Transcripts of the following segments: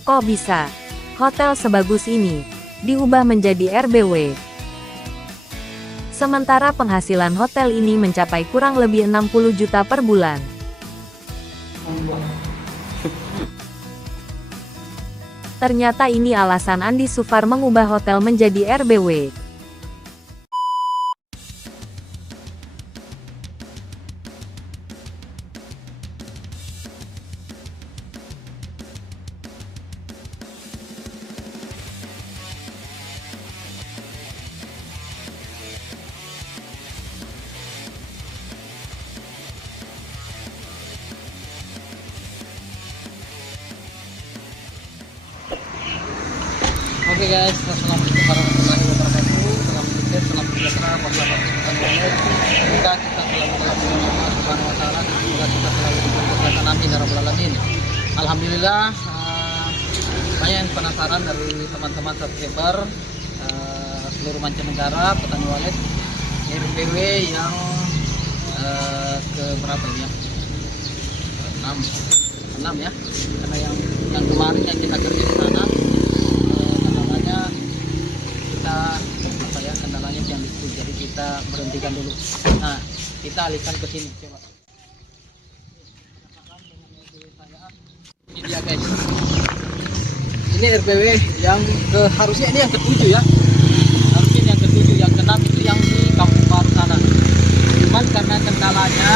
Kok bisa? Hotel sebagus ini diubah menjadi RBW. Sementara penghasilan hotel ini mencapai kurang lebih 60 juta per bulan. Ternyata ini alasan Andi Sufar mengubah hotel menjadi RBW. Oke guys, assalamualaikum warahmatullahi wabarakatuh. Salam sukses, salam sejahtera bagi kita sekalian. Semoga kita selalu dalam lindungan Allah Subhanahu wa taala dan semoga kita selalu diberi kesehatan, amin ya rabbal alamin. Alhamdulillah, banyak yang penasaran dari teman-teman subscriber seluruh mancanegara petani walet RBW yang ke berapa ini ya? 6 ya. Karena yang kemarin yang kita kerja di sana kendalanya yang itu, jadi kita berhentikan dulu. Nah, kita alihkan ke sini coba. Ini dia guys, ini RBW yang harusnya ini yang ke-7 ya, harusnya ini yang ke-7, yang ke-6 itu yang di Kampung Baru sana. Cuman karena kendalanya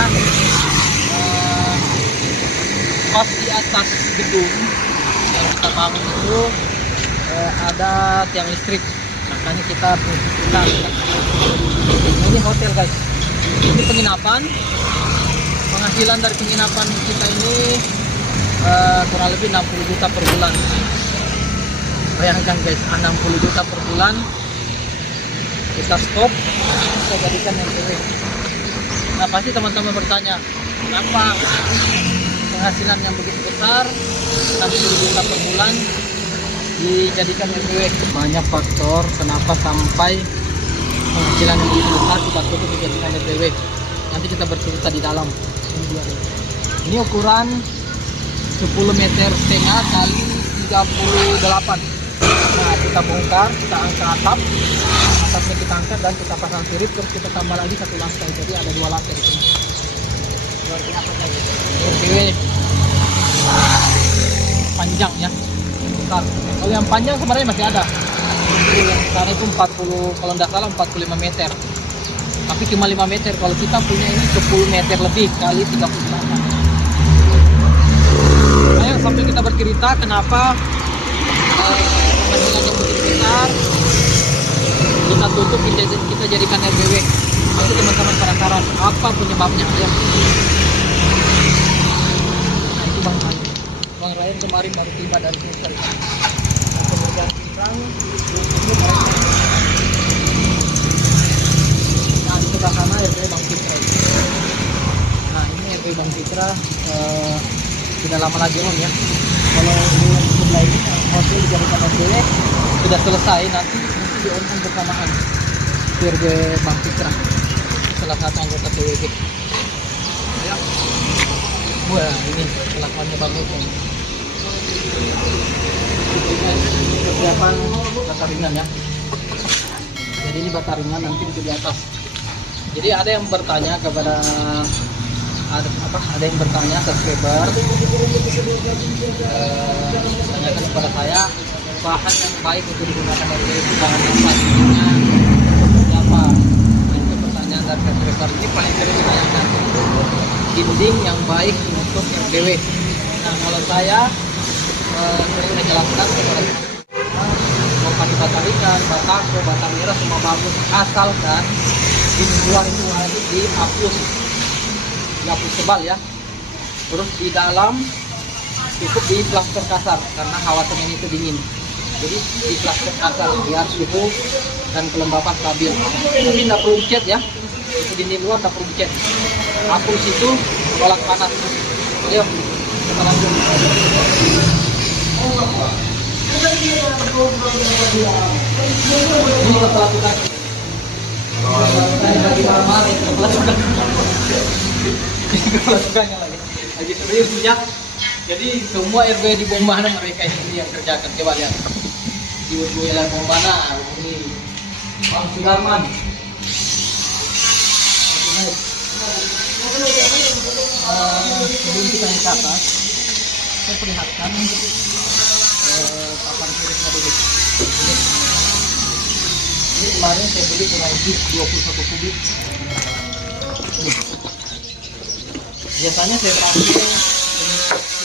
pas di atas gedung yang kita bangun itu ada tiang listrik, makanya kita ini hotel guys, ini penginapan. Penghasilan dari penginapan kita ini kurang lebih 60 juta per bulan. Bayangkan guys, 60 juta per bulan kita stop, kita jadikan RBW. Nah pasti teman-teman bertanya, kenapa penghasilan yang begitu besar 60 juta per bulan dijadikan RBW? Banyak faktor kenapa sampai penghasilan yang begitu besar kita tutup dijadikan RBW. Nanti kita bercerita di dalam. Ini ukuran 10,5 meter kali 38. Nah kita bongkar, kita angkat atapnya kita angkat dan kita pasang sirip, terus kita tambah lagi satu lantai, jadi ada 2 lantai di sini. Luar biasa guys, RBW panjang ya. Kalau yang panjang sebenarnya masih ada. Yang besar itu 40, kalau tidak salah 45 meter. Tapi cuma 5 meter. Kalau kita punya ini 10 meter lebih kali 38. Ayo sampai kita bercerita kenapa penghasilannya begitu besar. Kita tutup, kita jadikan RBW. Nanti teman-teman penasaran apa penyebabnya ya. Nah itu Bang Ryan kemarin baru tiba dari sini. Kemudian nah di sebelah sana RBW Bang Citra. Nah ini RBW Bang Citra tidak lama lagi on ya. Kalau di sebelah ini hotel dijadikan RBW sudah selesai, nanti di on bersamaan RBW Bang Citra, salah satu anggota TWB. Ya. Wah ini kelakuannya bagus ya. Persiapan bata ringan ya. Jadi ini bata ringan nanti di atas. Jadi ada yang bertanya kepada ada yang bertanya subscriber, tanyakan kepada saya bahan yang baik untuk digunakan RBW itu bahan apa, seperti apa. Nah, itu pertanyaan dari subscriber. Ini paling sering ditanyakan dinding yang baik untuk RBW. Nah kalau saya sering menjelaskan kepada mau pakai bata ringan, batako, bata merah semua bagus, asalkan di luar itu wajib dihapus tebal ya. Terus di dalam cukup di plaster kasar karena hawa semen itu dingin. Jadi di plaster kasar biar suhu dan kelembapan stabil. Tapi tidak perlu cat ya. Itu dinding luar tidak perlu cat. Hapus itu tolak panas. Ayo kita lanjut. Ini setelah kita lagi marah-marah setelah sudah lagi serius ya. Jadi semua RW di Bombana mereka ini yang kerjakan. Coba lihat di wilayah Bombana ini Bang Sudarman. Sebelum kita ke atas, saya perlihatkan papan surutnya dulu. Ini kemarin saya beli kurang lebih 21 kubik. Biasanya saya pakai surut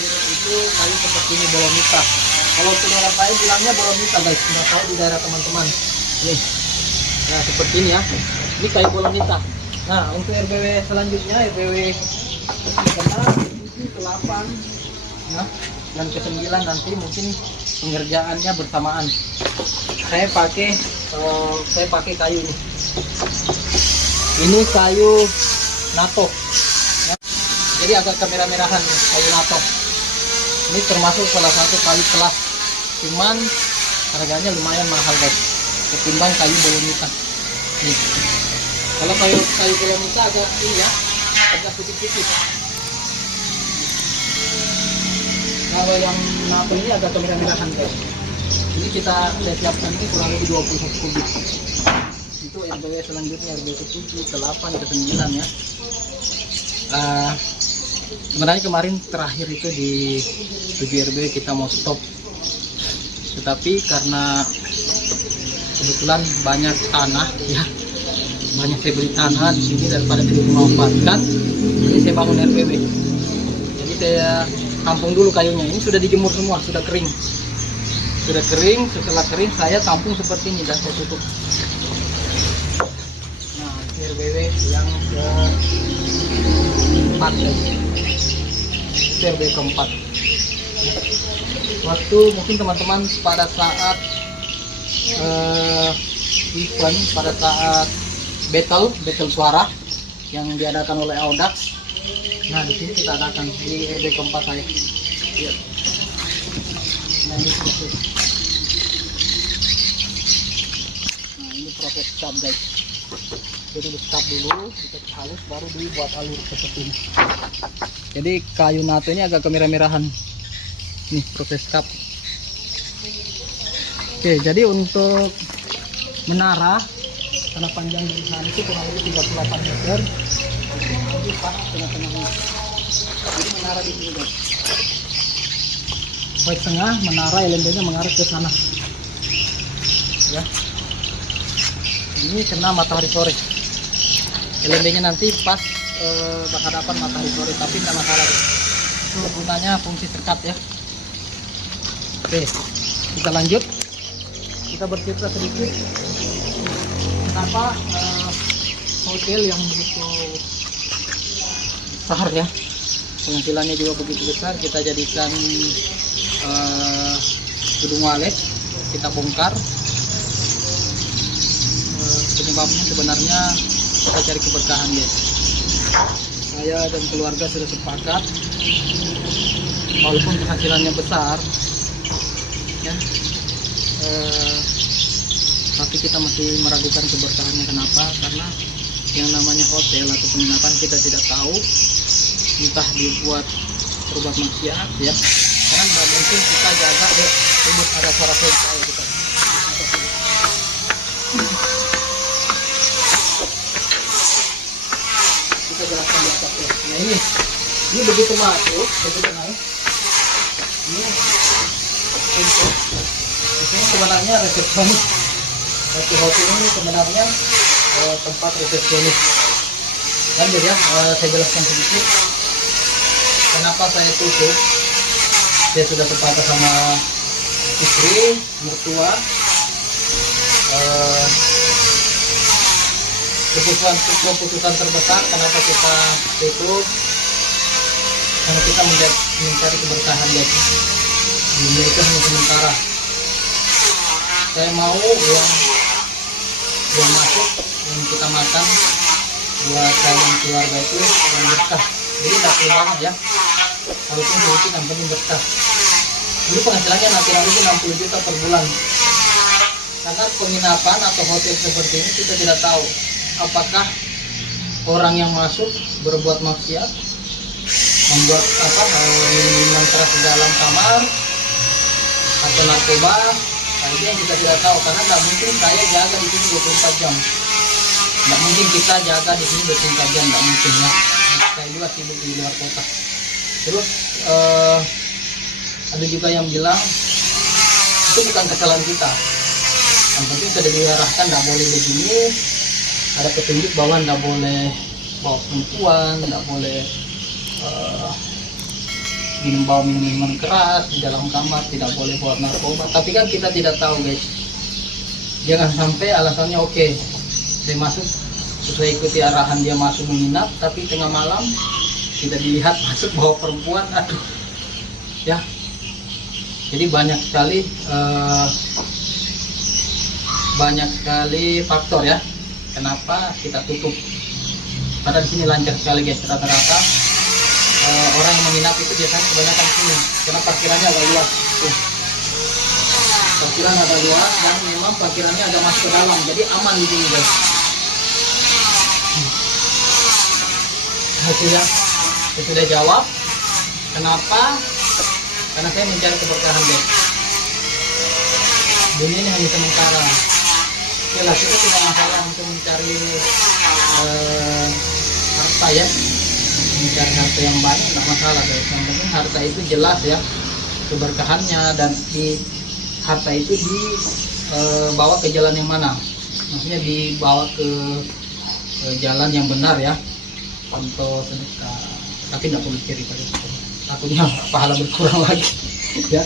itu kayu seperti ini, bolomita. Kalau saudara saya bilangnya bolomita guys, tidak tahu di daerah teman-teman. Nih, nah seperti ini ya. Ini kayu bolomita. Nah untuk RBW selanjutnya, RBW ke-8 ya, dan ke-9 nanti mungkin pengerjaannya bersamaan. Saya pakai kayu nih. Ini kayu nato ya. Jadi agak kemerah-merahan kayu nato. Ini termasuk salah satu kayu kelas, cuman harganya lumayan mahal guys ketimbang kayu bolomita. Nih, kalau kayu bolomita agak ini ya, agak putih-putih. Kalau yang nato ini agak kemerah-merahan guys. Ini saya siapkan ini kurang lebih 21 kubik. Itu RBW selanjutnya, RBW ke-7, ke-8, ke-9 ya. Sebenarnya kemarin terakhir itu di 7 RBW kita mau stop, tetapi karena kebetulan banyak tanah ya, banyak saya beli tanah di sini daripada tidak dimanfaatkan, jadi saya bangun RBW. Jadi saya tampung dulu kayunya. Ini sudah dijemur semua, sudah kering. Setelah kering saya tampung seperti ini dan saya tutup. Nah, RBW yang ke-4 guys. RBW ke-4. Waktu mungkin teman-teman pada saat event, pada saat battle suara yang diadakan oleh Audax. Nah, di sini kita adakan di RBW ke-4 saya. Lihat. Nah, ini proses. Nah, ini proses stop guys. Jadi di stop dulu, kita halus, baru dibuat alur seperti ini. Jadi kayu nato ini agak kemerah-merahan. Nih proses stop. Oke, jadi untuk menara tanah panjang dari sana itu kurang lebih 38 meter. Jadi pas tengah-tengahnya. Jadi menara di sini guys. Poin tengah menara LMB-nya mengarah ke sana. Ya. Ini kena matahari sore. LMB-nya nanti pas berhadapan matahari sore, tapi tidak masalah. Itu gunanya fungsi sekat ya. Oke, kita lanjut. Kita bercerita sedikit kenapa hotel yang begitu besar ya, penghasilannya juga begitu besar, kita jadikan gedung walet, kita bongkar. Penyebabnya sebenarnya kita cari keberkahan ya. Saya dan keluarga sudah sepakat, walaupun penghasilannya besar ya, tapi kita masih meragukan keberkahannya. Kenapa? Karena yang namanya hotel atau penginapan kita tidak tahu, entah dibuat berbuat maksiat ya, karena nggak mungkin kita jaga deh ribut ada suara saya gitu. Kita jelaskan di atas ya. Nah ini begitu masuk, begitu naik. Ini untuk ini sebenarnya resepsionis. Hotel ini sebenarnya tempat resepsionis. Lanjut ya, saya jelaskan sedikit. Kenapa saya tutup? Saya sudah sepakat sama istri, mertua. Keputusan terbesar kenapa kita tutup, karena kita mencari keberkahan ya. Dunia itu hanya sementara. Saya mau yang masuk, yang kita makan buat saya dan keluarga itu yang berkah. Jadi tidak perlu banget ya, walaupun sedikit yang penting berkah. Ini penghasilannya nanti 60 juta per bulan. Karena penginapan atau hotel seperti ini kita tidak tahu apakah orang yang masuk berbuat maksiat membuat minuman keras di dalam kamar atau narkoba. Nah, itu yang kita tidak tahu, karena nggak mungkin saya jaga di sini 24 jam. Nggak mungkin kita jaga di sini 24 jam, nggak mungkin ya. Saya juga sibuk di luar kota. Terus ada juga yang bilang itu bukan kesalahan kita. Yang penting sudah diarahkan nggak boleh begini. Ada petunjuk bahwa nggak boleh bawa perempuan, nggak boleh bawa minuman keras di dalam kamar, tidak boleh bawa narkoba. Tapi kan kita tidak tahu guys. Jangan sampai alasannya oke, saya masuk sesuai ikuti arahan, dia masuk menginap, tapi tengah malam tidak dilihat masuk bawa perempuan, aduh ya. Jadi banyak sekali faktor ya kenapa kita tutup. Padahal di sini lancar sekali guys, rata-rata orang yang menginap itu biasanya kebanyakan di sini karena parkirannya agak luas. Parkiran agak luas dan memang parkirannya agak masuk ke dalam, jadi aman di sini guys. Hasilnya saya sudah jawab kenapa, karena saya mencari keberkahan guys. Dunia ini hanya sementara. Jelas itu tidak masalah untuk mencari harta ya, mencari harta yang banyak tidak masalah guys. Yang penting harta itu jelas ya keberkahannya, dan di harta itu dibawa ke jalan yang mana, maksudnya dibawa ke jalan yang benar ya, untuk sedekah. Tapi tidak perlu cerita, takutnya pahala berkurang lagi ya.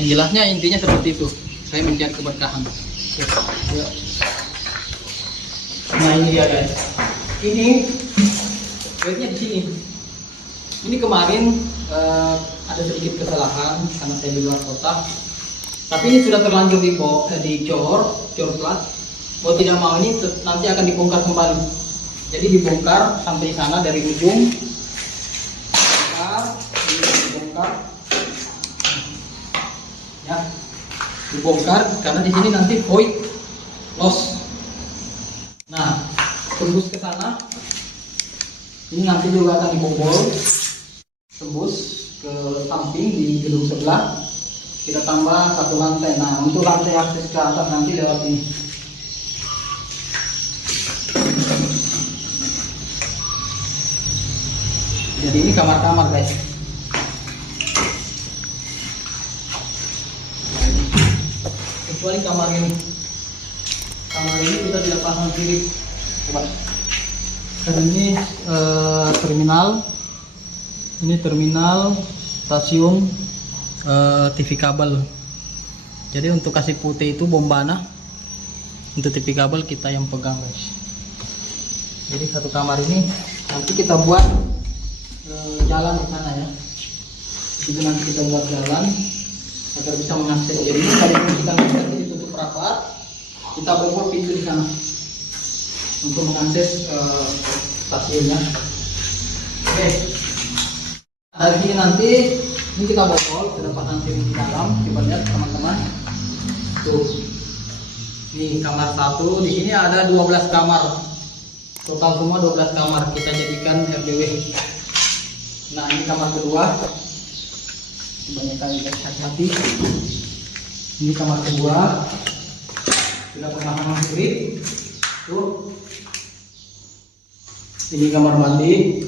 Yang jelasnya intinya seperti itu, saya mencari keberkahan. Ya. Nah ini dia guys, ini bednya di sini. Ini kemarin ada sedikit kesalahan karena saya di luar kota, tapi ini sudah terlanjur dicor plat. Mau tidak mau ini nanti akan dibongkar kembali. Jadi dibongkar sampai di sana dari ujung, dibongkar, ya, dibongkar karena di sini nanti void loss. Nah, tembus ke sana, ini nanti juga akan dibobol, tembus ke samping di gedung sebelah. Kita tambah satu lantai. Nah, untuk lantai akses ke atas nanti lewat ini. Jadi ini kamar-kamar guys. Kecuali kamar ini. Kamar ini kita tidak pasang kiri. Coba. Dan ini terminal. Ini terminal stasiun TV kabel. Jadi untuk kasih putih itu bombana. Untuk TV kabel kita yang pegang guys. Jadi satu kamar ini nanti kita buat jalan di sana ya. Itu nanti kita buat jalan agar bisa mengakses. Jadi ini tadi kita ngakses ini tutup rapat, kita bobol pintu di sana untuk mengakses stasiunnya. Oke. Dari sini nanti ini kita bobol, sudah pasang sini di dalam. Coba lihat teman-teman. Tuh. Ini kamar 1, di sini ada 12 kamar. Total semua 12 kamar kita jadikan RBW. Nah ini kamar kedua, banyak kali guys, hati-hati. Ini kamar kedua, sudah pemasangan listrik. Tuh, ini kamar mandi.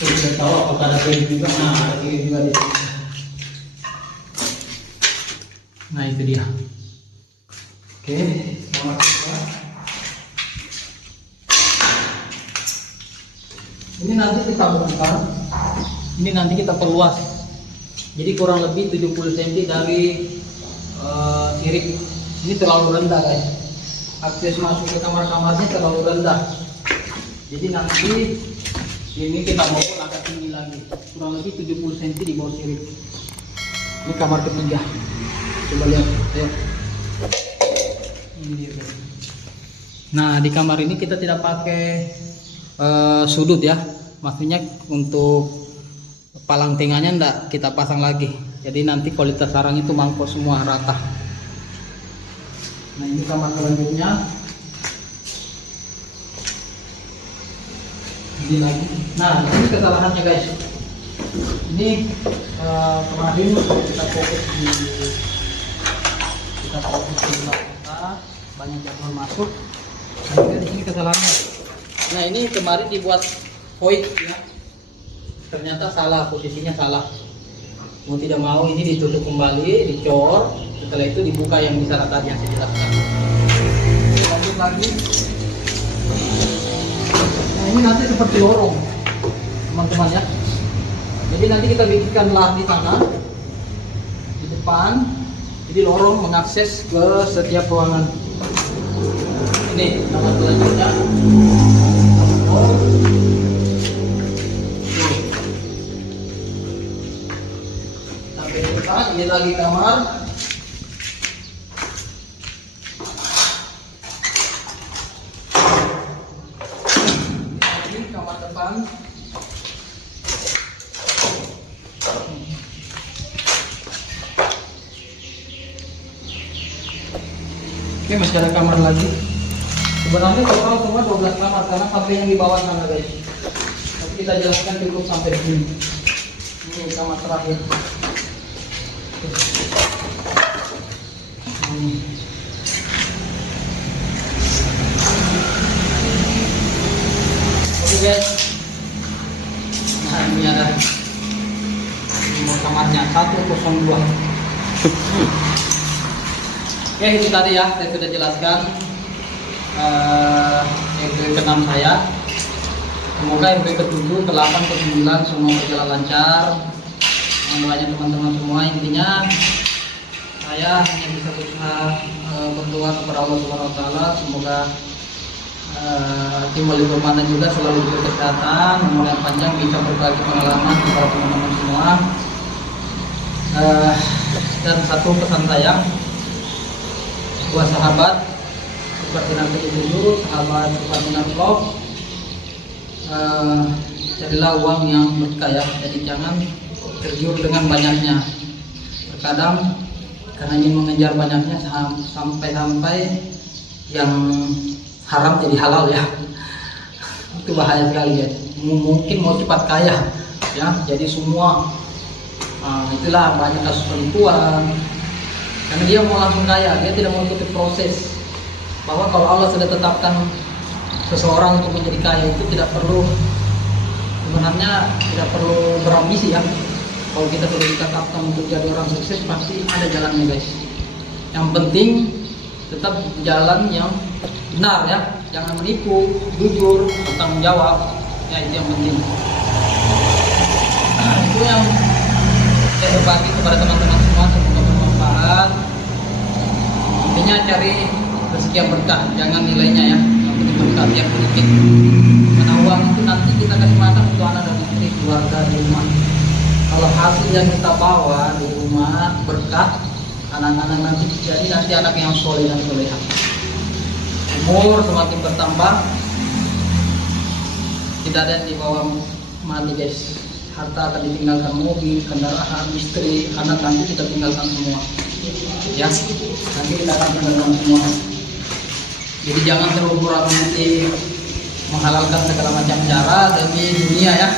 Tuh, kita tahu apakah ada piring juga. Nah ada piring juga di sini. Nah itu dia. Oke, kamar kedua. Ini nanti kita bongkar. Ini nanti kita perluas. Jadi kurang lebih 70 cm dari sirik. Ini terlalu rendah guys. Akses masuk ke kamar-kamarnya terlalu rendah. Jadi nanti ini kita bobol agak tinggi lagi. Kurang lebih 70 cm di bawah sirik. Ini kamar ketiga. Coba lihat. Ayo. Ini dia guys. Nah di kamar ini kita tidak pakai sudut ya, maksudnya untuk palang tengahnya enggak kita pasang lagi, jadi nanti kualitas sarang itu mangkok semua rata. Nah ini kamar selanjutnya, ini lagi. Nah ini kesalahannya guys, Ini kemarin kita fokus di luar kota, banyak jadwal masuk. Nah, di sini kesalahannya. Nah, ini kemarin dibuat void ya. Ternyata salah, posisinya salah. Mau tidak mau ini ditutup kembali, dicor. Setelah itu dibuka yang di sana tadi yang saya jelaskan. Lanjut lagi. Nah, ini nanti seperti lorong, teman-teman ya. Jadi nanti kita bikinkan lar di sana, di depan. Jadi lorong mengakses ke setiap ruangan. Ini kamar selanjutnya. Sampai di depan, ini lagi kamar. Ini kamar depan. Oke, masih ada kamar lagi. Sebenarnya total semua 12 kamar karena sampai yang di bawah sana guys. Tapi kita jelaskan cukup sampai sini. Ini kamar terakhir. Oke guys. Nah, ini ada nomor kamarnya 102. Oke, itu tadi ya, saya sudah jelaskan yang ke-6 saya. Semoga yang ke-7, ke-8, ke-9 semua berjalan lancar. Doanya teman-teman semua, intinya saya hanya bisa berusaha berdoa kepada Allah SWT. Semoga tim wali bermana juga selalu diberi kesehatan, umur yang panjang, bisa berbagi pengalaman kepada teman-teman semua. Dan satu pesan saya buat sahabat seperti nanti dulu, sahabat seperti vlog, carilah uang yang berkah ya. Jadi jangan tergiur dengan banyaknya. Terkadang karena ingin mengejar banyaknya sampai yang haram jadi halal ya. Itu bahaya sekali ya. Mungkin mau cepat kaya ya. Jadi semua itulah banyak kasus penipuan. Karena dia mau langsung kaya, dia tidak mau ikuti proses. Bahwa kalau Allah sudah tetapkan seseorang untuk menjadi kaya itu tidak perlu, sebenarnya tidak perlu berambisi ya. Kalau kita sudah ditetapkan untuk jadi orang sukses pasti ada jalannya guys. Yang penting tetap jalan yang benar ya, jangan menipu, jujur, bertanggung jawab. Ya itu yang penting. Nah, itu yang saya berbagi kepada teman-teman semua, semoga bermanfaat. Intinya cari rezeki yang berkah, jangan nilainya ya, yang penting berkah tiap detik. Karena uang itu nanti kita kasih makan untuk anak dan istri, keluarga di rumah. Kalau hasil yang kita bawa di rumah berkah, anak-anak nanti jadi nanti anak yang soleh dan soleha. Umur semakin bertambah, tidak ada yang dibawa mati guys. Harta akan ditinggalkan, mobil, kendaraan, istri, anak nanti kita tinggalkan semua. Ya, nanti kita akan tinggalkan semua. Jadi jangan terlalu berambisi menghalalkan segala macam cara demi dunia ya.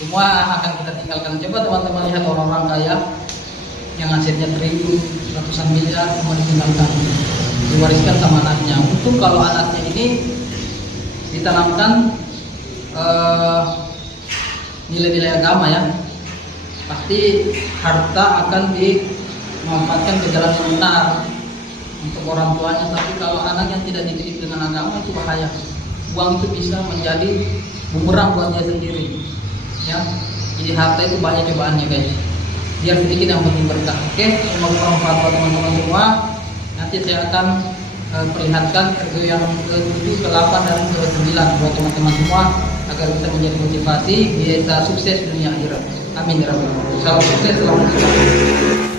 Semua akan kita tinggalkan. Coba teman-teman lihat orang-orang kaya yang asetnya triliun, ratusan miliar, semua ditinggalkan, diwariskan sama anaknya. Untung kalau anaknya ini ditanamkan nilai-nilai agama ya, pasti harta akan dimanfaatkan ke jalan yang benar untuk orang tuanya. Tapi kalau anak yang tidak dididik dengan agama itu bahaya. Uang itu bisa menjadi bumerang buat dia sendiri ya. Jadi harta itu banyak cobaannya guys. Biar sedikit yang penting berkah. Oke, semoga bermanfaat buat teman-teman semua. Nanti saya akan perlihatkan video yang ke-7, ke-8 dan ke-9 buat teman-teman semua agar bisa menjadi motivasi bisa sukses dunia akhirat. Amin ya rabbal alamin. Salam sukses, salam sejahtera.